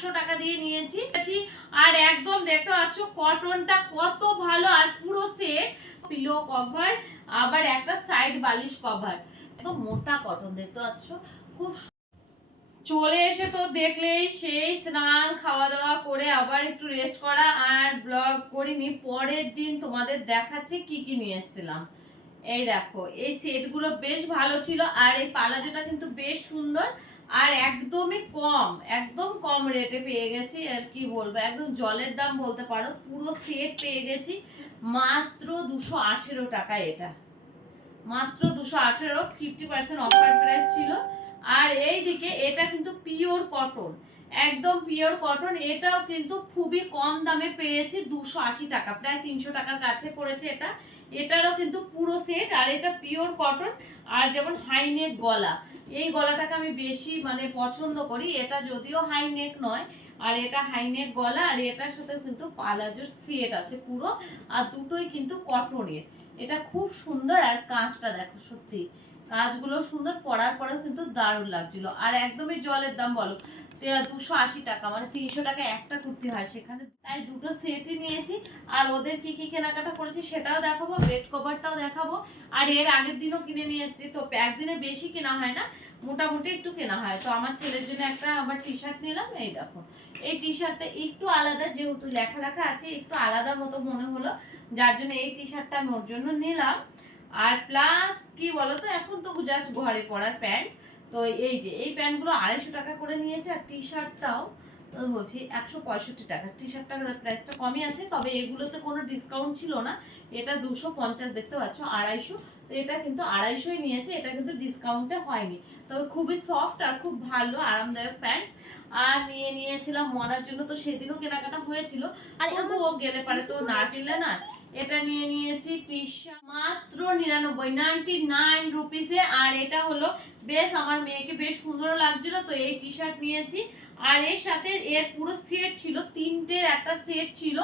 পাঁচশো টাকা দিয়ে নিয়েছি। আর একদম দেখতে পাচ্ছ কটনটা কত ভালো আর পুরো সেট পিলো কভার আবার একটা সাইড বালিশ কভার একদম মোটা কটন দেখতে পাচ্ছ? খুব চলে এসে তো দেখলেই সেই স্নান খাওয়া দাওয়া করে আবার একটু রেস্ট করা আর ব্লগ করিনি। পরের দিন তোমাদের দেখাচ্ছি কি কি নিয়ে এসেছিলাম। এই দেখো, এই সেটগুলো বেশ ভালো ছিল আর এই পালাজোটা কিন্তু বেশ সুন্দর। আর একদমই কম, একদম কম রেটে পেয়ে গেছি, আর কি বলব, একদম জলের দাম বলতে পারো, পুরো সেট পেয়ে গেছি, মাত্র দুশো আঠেরো টাকা এটা। মাত্র দুশো আঠেরো ফিফটি পার্সেন্ট অফার প্রাইস ছিল। আর এই দিকে এটা কিন্তু পিওর কটন একদম পিওর কটন এটাও কিন্তু খুবই কম দামে পেয়েছি, দুশো আশি টাকা, প্রায় তিনশো টাকার কাছে পড়েছে এটা। এটারও কিন্তু পুরো সেট আর এটা পিওর কটন আর যেমন হাই নেক গলা এই গলাটাকে আমি বেশি মানে পছন্দ করি। এটা যদিও হাই নেক নয়, আর এটা হাই নেক গলা, আর এটার সাথে কিন্তু পালাজোর সেট আছে পুরো, আর দুটোই কিন্তু কটনের এটা খুব সুন্দর, আর কাজটা দেখো সত্যি। কাজগুলো সুন্দর, পরার পরেও কিন্তু দারুণ লাগছিল। আর একদমই জলের দাম বলো। দুশো আশি টাকা মানে তিনশো টাকা একটা কুর্তি হয় সেখানে। তাই দুটো সেটই নিয়েছি, আর ওদের কি কি কেনাকাটা করেছি সেটাও দেখাবো বেড কভারটাও দেখাবো। আর এর আগের দিনও কিনে নিয়ে এসেছি, তো একদিনে বেশি কেনা হয় না, মোটামুটি একটু কেনা হয়। তো আমার ছেলের জন্য একটা আবার টি শার্ট নিলাম, এই দেখো। এই টি শার্টটা একটু আলাদা, যেহেতু লেখা লেখা আছে, একটু আলাদা মতো মনে হলো, যার জন্য এই টি শার্টটা আমি ওর জন্য নিলাম। আর প্লাস কি বলতো, এখন তো জাস্ট ঘরে পরার প্যান্ট তো এই যে, এই প্যান্টগুলো আড়াইশো টাকা করে নিয়েছে আর টি শার্টটাও বলছি একশো পঁয়ষট্টি টাকা। টি শার্টটা প্রাইসটা কমই আছে, তবে এগুলোতে কোনো ডিসকাউন্ট ছিল না। এটা দুশো পঞ্চাশ, দেখতে পাচ্ছ, আড়াইশো। তো এটা কিন্তু আড়াইশোই নিয়েছে, এটা কিন্তু ডিসকাউন্টে হয়নি। তবে খুবই সফট আর খুব ভালো, আরামদায়ক প্যান্ট। আর নিয়ে নিয়েছিলাম মনার জন্য তো সেদিনও কেনাকাটা হয়েছিল। আর ও গেলে পারে তো না কিনলে না। এটা নিয়ে নিয়েছি টি শার্ট মাত্র নিরানব্বই নাইনটি নাইন রুপিসে আর এটা হলো বেশ আমার মেয়েকে বেশ সুন্দর লাগছিল তো এই টি শার্ট নিয়েছি। আর এর সাথে এর পুরো সেট ছিল তিনটের একটা সেট ছিল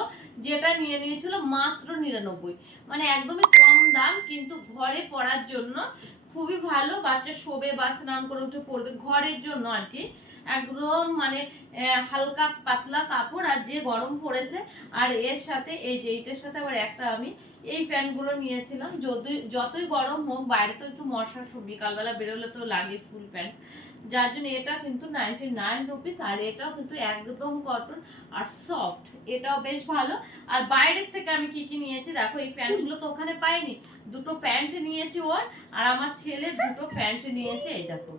যেটা নিয়ে নিয়েছিল মাত্র নিরানব্বই। মানে একদমই কম দাম কিন্তু ঘরে পরার জন্য খুবই ভালো। বাচ্চা শোবে বা স্নান করে উঠে পড়বে ঘরের জন্য আর কি। একদম মানে হালকা পাতলা কাপড় আর যে গরম পড়েছে। আর এর সাথে, এই যে এইটার সাথে আবার একটা আমি, এই প্যান্টগুলো নিয়েছিলাম। যদি যতই গরম হোক, বাইরে তো একটু মশা বিকালবেলা বেরোলে তো লাগে ফুল প্যান্ট। যার জন্য এটা কিন্তু নাইনটি নাইন রুপিস আর এটাও কিন্তু একদম কটন আর সফট এটাও বেশ ভালো। আর বাইরের থেকে আমি কি কি নিয়েছি? দেখো, এই প্যান্টগুলো তো ওখানে পাইনি। দুটো প্যান্ট নিয়েছি ওর, আর আমার ছেলে দুটো প্যান্ট নিয়েছে, এই দেখো।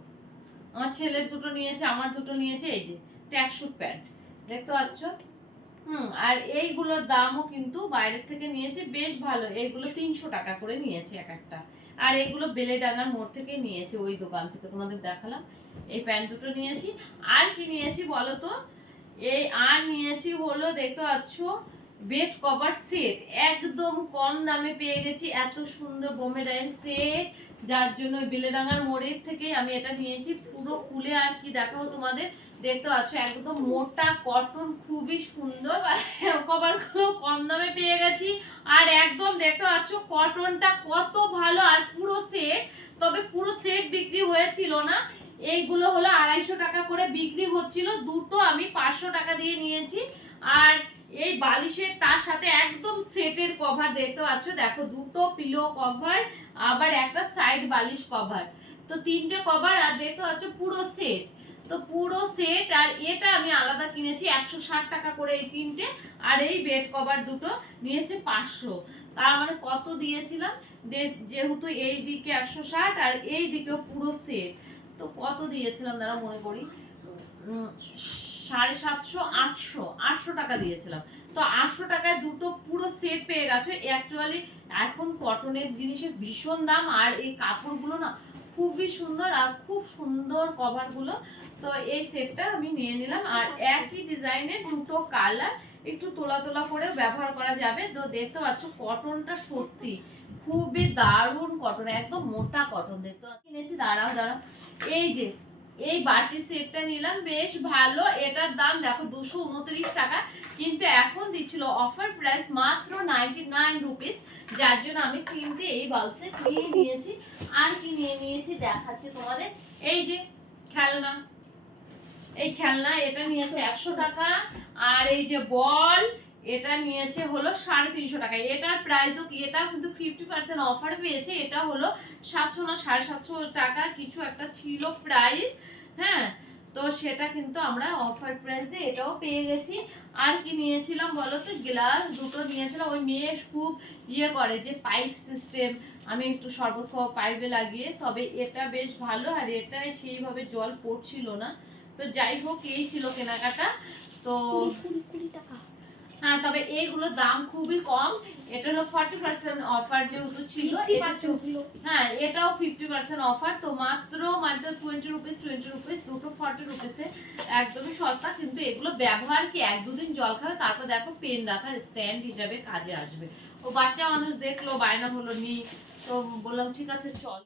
আমার ছেলের দুটো নিয়েছে, আমার দুটো নিয়েছে, এই যে ট্যাকশুট প্যান্ট। দেখতে পাচ্ছ? হুম, আর এইগুলোর দামও কিন্তু বাইরের থেকে নিয়েছে, বেশ ভালো। এইগুলো তিনশো টাকা করে নিয়েছে এক একটা। আর এইগুলো বেলেডাঙ্গার মোড় থেকে নিয়েছে ওই দোকান থেকে, তোমাদের দেখালাম। এই প্যান্ট দুটো নিয়েছি। আর কি নিয়েছি বলো তো? এই আর নিয়েছি হলো, দেখতে পাচ্ছ? Bed cover set. একদম কম দামে পেয়ে গেছি। এত সুন্দর বোমেডাইন সেট। যার জন্য বেলেডাঙ্গার মোড়ের থেকে আমি এটা নিয়েছি। পুরো খুলে আর কি দেখাবো তোমাদের। দেখতে পাচ্ছ, একদম মোটা কটন খুবই সুন্দর। কভারগুলো কম দামে পেয়ে গেছি। আর একদম দেখতে পাচ্ছ কটনটা কত ভালো। আর পুরো সেট তবে পুরো সেট বিক্রি হয়েছিল না। এইগুলো হলো আড়াইশো টাকা করে বিক্রি হচ্ছিল। দুটো আমি পাঁচশো টাকা দিয়ে নিয়েছি। আর এই বালিশের তার সাথে একদম সেটের কভার দেখতে পাচ্ছ। দেখো, দুটো পিলো কভার আবার একটা সাইড বালিশ কভার তো তিনটে কভার আর দেখতে পাচ্ছ পুরো সেট তো পুরো সেট আর এটা আমি আলাদা কিনেছি, একশো ষাট টাকা করে এই তিনটে। আর এই বেড কভার দুটো নিয়েছে পাঁচশো। তার মানে কত দিয়েছিলাম? যেহেতু এই দিকে একশো ষাট আর এই দিকেও পুরো সেট তো কত দিয়েছিলাম দাঁড়া মনে করি? সাড়ে সাতশো, আটশো আটশো টাকা দিয়েছিলাম। তো আটশো টাকায় দুটো পুরো সেট পেয়ে গেছো। অ্যাকচুয়ালি এখন কটনের জিনিসের ভীষণ দাম আর এই কাপড়গুলো না খুবই সুন্দর আর খুব সুন্দর কভারগুলো তো এই সেটটা আমি নিয়ে নিলাম আর একই ডিজাইনের দুটো কালার একটু তোলা তোলা করে ব্যবহার করা যাবে। তো দেখতে পাচ্ছ কটনটা সত্যি খুবই দারুণ কটন একদম মোটা কটন দেখতে। কিনেছি, দাঁড়াও দাঁড়াও। এই যে এই বাটির সেটটা নিলাম, বেশ ভালো। এটার দাম দেখো, দুশো উনত্রিশ টাকা। কিন্তু এখন দিচ্ছিল অফার প্রাইস মাত্র নাইনটি নাইন রুপিস যার জন্য আমি তিনটে এই বাক্সে নিয়ে নিয়েছি আর কি নিয়ে নিয়েছি, দেখাচ্ছি তোমাদের। এই যে খেলনা। এই খেলনা, এটা নিয়েছে একশো টাকা। আর এই যে বল, এটা নিয়েছে হলো সাড়ে তিনশো টাকা। এটার প্রাইসও এটা কিন্তু ফিফটি পার্সেন্ট অফার পেয়েছে। এটা হলো সাতশো না সাড়ে সাতশো টাকা। কিছু একটা ছিল প্রাইস হ্যাঁ তো সেটা কিন্তু আমরা অফার প্রাইসে এটাও পেয়ে গেছি। আর কি নিয়েছিলাম বলো তো? গ্লাস দুটো নিয়েছিলাম। ওই মেয়ে খুব ইয়ে করে যে পাইপ সিস্টেম আমি একটু শরবত খাওয়া পাইপে লাগিয়ে, তবে এটা বেশ ভালো আর এটায় সেইভাবে জল পড়ছিল না। তো যাই হোক, এই ছিল কেনাকাটা। তো কুড়ি টাকা। হ্যাঁ তবে এইগুলোর দাম খুবই কম। এটা হলো ফর্টি পার্সেন্ট অফার যেহেতু ছিল হ্যাঁ এটাও ফিফটি পার্সেন্ট অফার তো মাত্র মাত্র টোয়েন্টি রুপিস টোয়েন্টি রুপিস দুটো ফর্টি রুপিসে একদমই সস্তা। কিন্তু এগুলো ব্যবহার কি এক দুদিন জল খাবে? তারপর দেখো পেন রাখার স্ট্যান্ড হিসাবে কাজে আসবে। ও বাচ্চা মানুষ দেখল বায়না হলো নি তো বললাম ঠিক আছে চল।